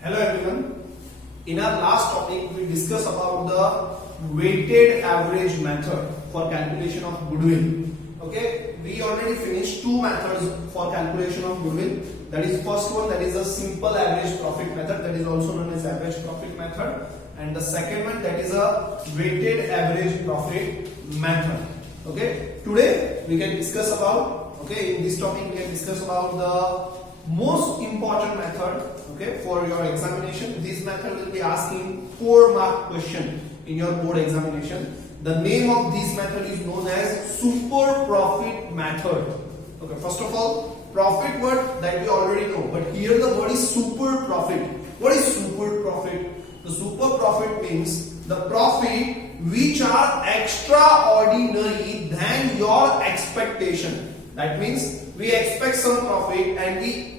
Hello everyone. In our last topic, we discussed about the weighted average method for calculation of goodwill. Okay, we already finished two methods for calculation of goodwill. That is first one, that is a simple average profit method, that is also known as average profit method, and the second one, that is a weighted average profit method. Okay, today we can discuss about, okay, in this topic we can discuss about the most important method, okay, for your examination. This method will be asking 4-mark question in your board examination. The name of this method is known as super profit method. Okay, first of all, profit word that we already know, but here the word is super profit. What is super profit? The super profit means the profit which are extraordinary than your expectation. That means we expect some profit and we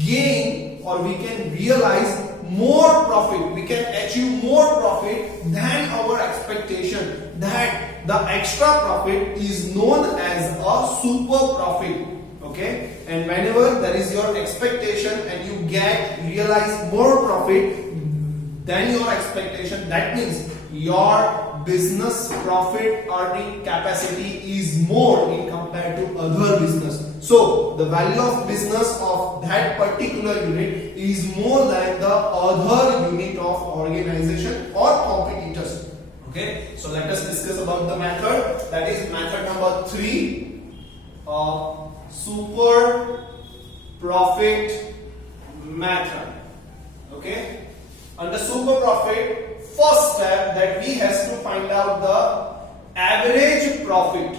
gain, or we can realize more profit, we can achieve more profit than our expectation. That the extra profit is known as a super profit. Okay, and whenever there is your expectation and you realize more profit than your expectation, that means your business profit earning capacity is more in compared to other business. So the value of business of that particular unit is more than the other unit of organization or competitors. Okay, so let us discuss about the method. That is method number 3, super profit method. Okay, under super profit, first step that we has to find out the average profit.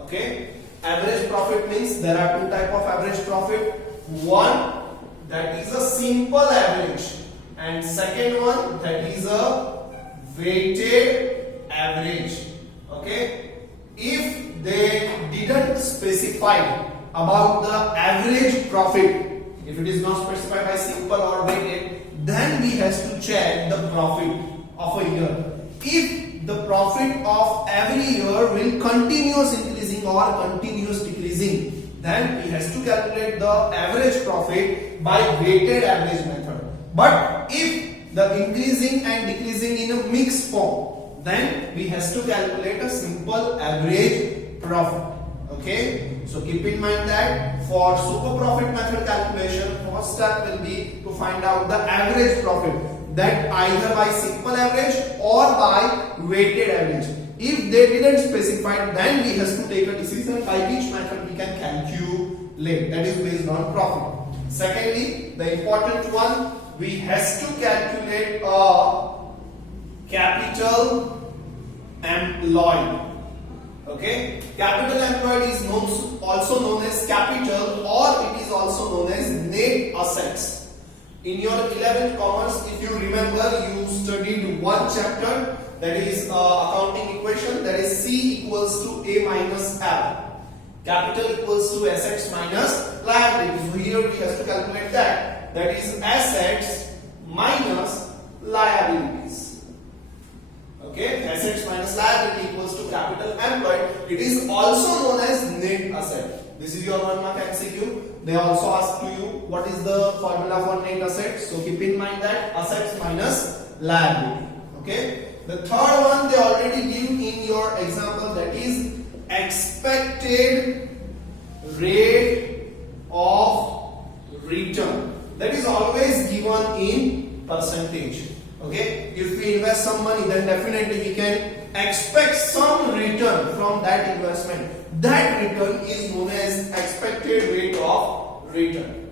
Okay, average profit means there are two type of average profit. One, that is a simple average, and second one, that is a weighted average. Okay, if they didn't specify about the average profit, if it is not specified by simple or weighted, then we has to check the profit of a year. If the profit of every year will continuous increasing or continuous decreasing, then we has to calculate the average profit by weighted average method. But if the increasing and decreasing in a mixed form, then we has to calculate a simple average profit. Okay, so keep in mind that for super profit method calculation, first step will be to find out the average profit, that either by simple average or by weighted average. If they didn't specify, then we has to take a decision by which method we can calculate, that is based on profit. Secondly, the important one, we has to calculate a capital employed. Okay, capital employed is also known as capital, or it is also known as net assets. In your 11th commerce, if you remember, you studied one chapter, that is accounting equation, that is C equals to A minus L. Capital equals to assets minus liabilities. So here we have to calculate that. That is assets minus liabilities. Okay, assets minus liability equals to capital employed. It is also known as net asset. This is your 1-mark MCQ. They also ask to you what is the formula for net assets. So keep in mind that assets minus liability. Okay. The third one they already give in your example, that is expected rate of return. That is always given in percentage. Okay, if we invest some money, then definitely we can expect some return from that investment. That return is known as expected rate of return.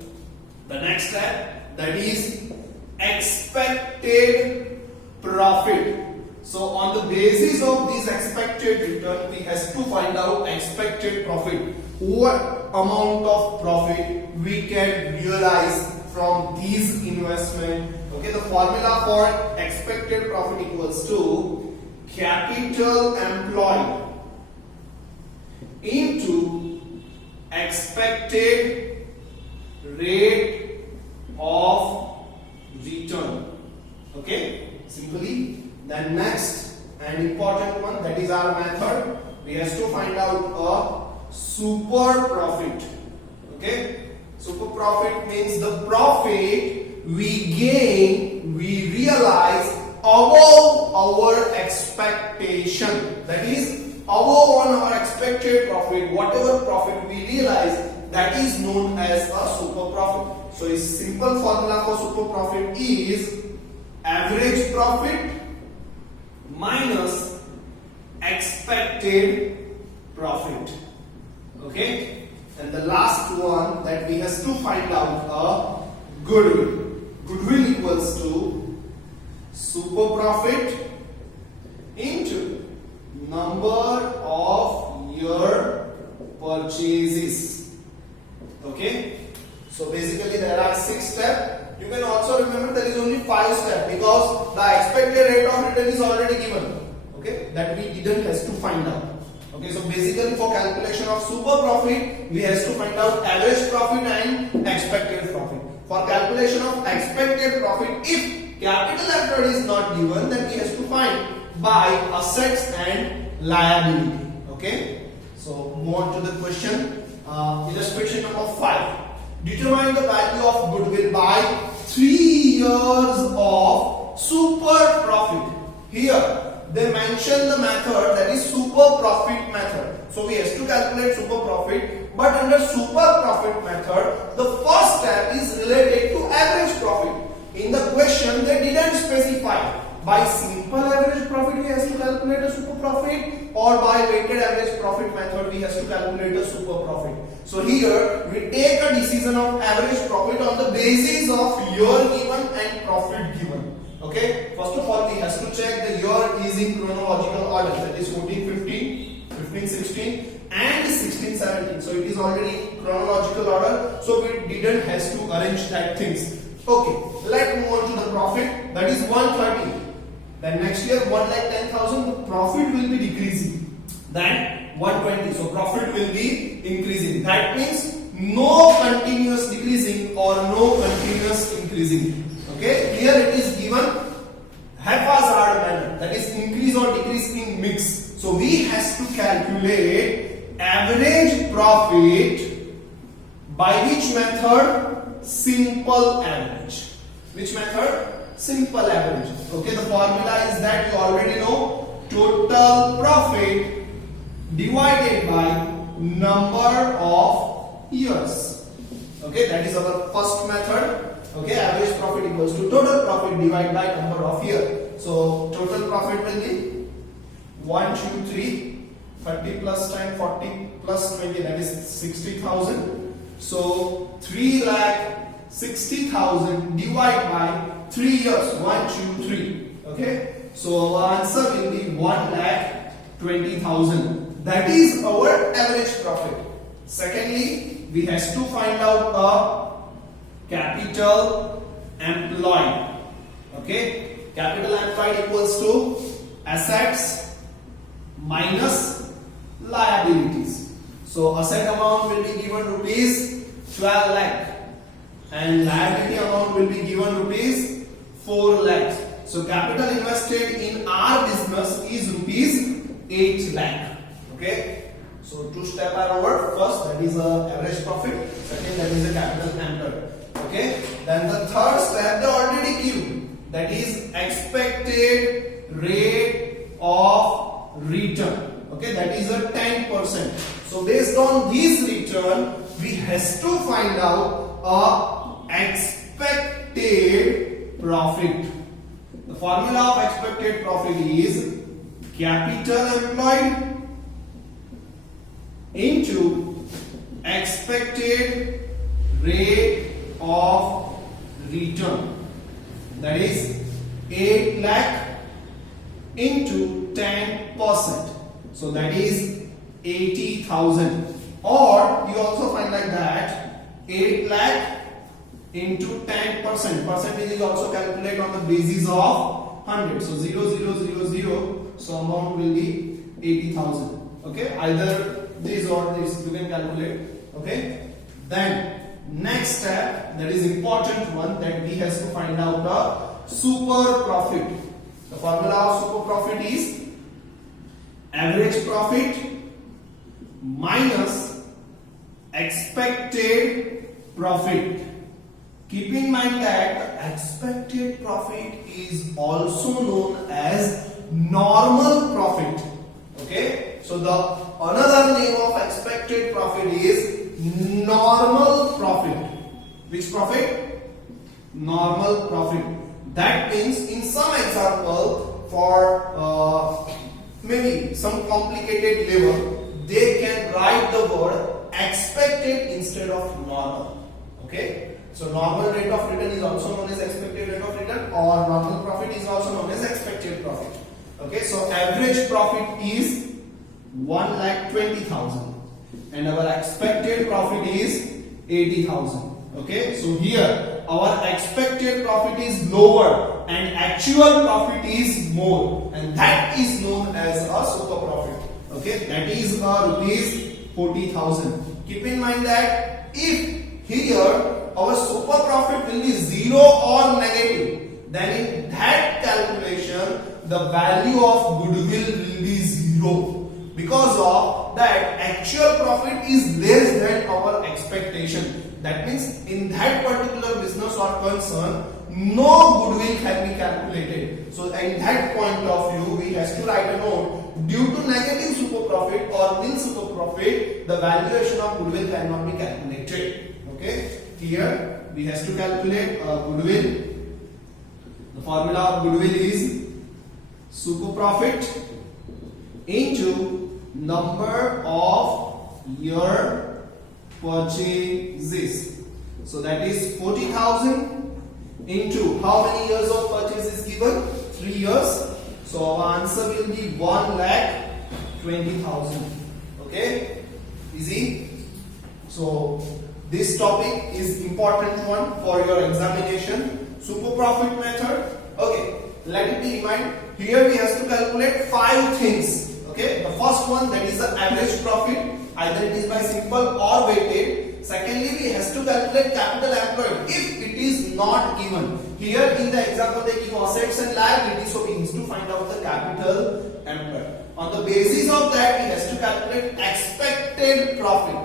The next step, that is expected profit. So on the basis of this expected return, we has to find out expected profit. What amount of profit we can realize from these investment. Okay, the formula for expected profit equals to capital employed into expected rate of return. Okay, simply. Then next and important one, that is our method. We have to find out a super profit. Okay, super profit means the profit we realize above our expectation. That is above on our expected profit, whatever profit we realize, that is known as a super profit. So a simple formula for super profit is average profit minus expected profit. Okay, and the last one that we have to find out goodwill. Goodwill equals to super profit into number of year purchases. Okay, so basically there are 6 steps. You can also remember there is only 5 steps because the expected rate of return is already given. Okay, that we didn't has to find out. Okay, so basically for calculation of super profit, we has to find out average profit and expected profit. For calculation of expected profit, if capital employed is not given, then we has to find by assets and liability. Okay, so move on to the question. Illustration number 5. Determine the value of goodwill by 3 years of super profit. Here they mention the method, that is super profit method. So we have to calculate super profit, but under super profit method, the first step is related to average profit. In the question they didn't specify by simple average profit we have to calculate a super profit, or by weighted average profit method we have to calculate a super profit. So here we take a decision of average profit on the basis of year given and profit given. Okay, first of all we have to check the year is in chronological order, that is 14-15, 15-16 and 16-17. So it is already in chronological order, so we didn't has to arrange that things. Okay, let's move on to the profit, that is 130. Then next year 1,10,000, the profit will be decreasing. Then 120, so profit will be increasing. That means no continuous decreasing or no continuous increasing. Okay, here it is given haphazard manner, that is increase or decrease in mix. So we has to calculate average profit by which method? Simple average. Which method? Simple average. Okay, the formula is that you already know, total profit divided by number of years. Okay, that is our first method. Okay, average profit equals to total profit divided by number of years. So total profit will be 1, 2, 3, 30 plus 10, 40 plus 20, that is 60,000. So 3,60,000 divided by 3 years, 1, 2, 3. Okay, so our answer will be 1,20,000. That is our average profit. Secondly, we have to find out a capital employed. Okay, capital employed equals to assets minus liabilities. So asset amount will be given rupees 12 lakh and liability amount will be given rupees 4 lakhs. So capital invested in our business is rupees 8 lakh. Okay, so 2 steps are over. First, that is average profit. Second, that is a capital employed. Okay, then the third step they already give, that is expected rate of return. Okay, that is a 10%. So based on this return, we has to find out expected profit. The formula of expected profit is capital employed into expected rate of return, that is 8 lakh into 10%, so that is 80,000. Or you also find like that 8 lakh into 10%. Percentage is also calculated on the basis of 100. So 0, 0, 0, 0. So amount will be 80,000. Okay, either this or this you can calculate. Okay, then next step, that is important one, that we has to find out the super profit. The formula of super profit is average profit minus expected profit. Keep in mind that the expected profit is also known as normal profit. Okay, so the another name of expected profit is normal profit. Which profit? Normal profit. That means in some example for maybe some complicated level, they can write the word expected instead of normal. Okay. So normal rate of return is also known as expected rate of return, or normal profit is also known as expected profit. Okay, so average profit is 1,20,000 and our expected profit is 80,000. Okay, so here our expected profit is lower and actual profit is more, and that is known as a super profit. Okay, that is rupees 40,000. Keep in mind that if here our super profit will be 0 or negative, then in that calculation the value of goodwill will be 0, because of that actual profit is less than our expectation. That means in that particular business or concern, no goodwill can be calculated. So in that point of view, we have to write a note: due to negative super profit or nil super profit, the valuation of goodwill cannot be calculated. Okay, here we have to calculate goodwill. The formula of goodwill is super profit into number of year purchases. So that is 40,000 into how many years of purchase is given? 3 years. So our answer will be 1,20,000. Okay, easy. So this topic is important one for your examination. Super profit method. Okay, let it be in mind. Here we have to calculate 5 things. Okay, the first one, that is the average profit. Either it is by simple or weighted. Secondly, we have to calculate capital employed if it is not given. Here in the example they give assets and liabilities, so we need to find out the capital employed. On the basis of that, we have to calculate expected profit.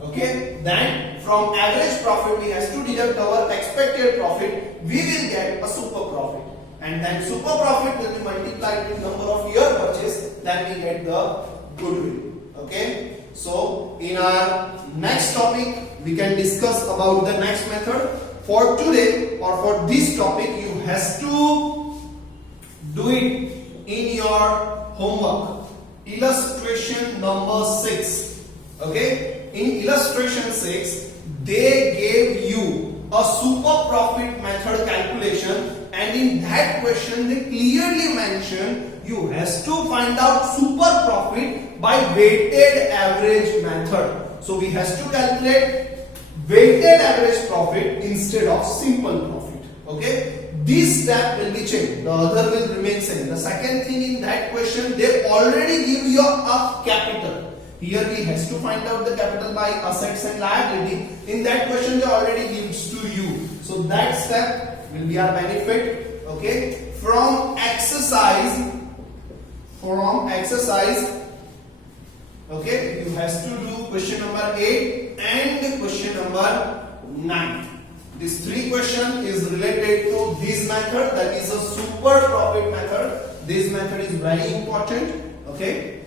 Okay, then from average profit we have to deduct our expected profit. We will get a super profit, and then super profit will be multiplied with number of year purchase. Then we get the goodwill. Okay, so in our next topic we can discuss about the next method. For today or for this topic, you have to do it in your homework. Illustration number 6. Okay. In illustration 6, they gave you a super profit method calculation, and in that question they clearly mentioned you have to find out super profit by weighted average method. So we have to calculate weighted average profit instead of simple profit. Okay, this step will be changed, the other will remain same. The second thing, in that question they already give you a capital. Here we have to find out the capital by assets and liability. In that question they already gives to you. So that step will be our benefit. Okay. From exercise, okay, you have to do question number 8 and question number 9. This 3 question is related to this method, that is a super profit method. This method is very important. Okay.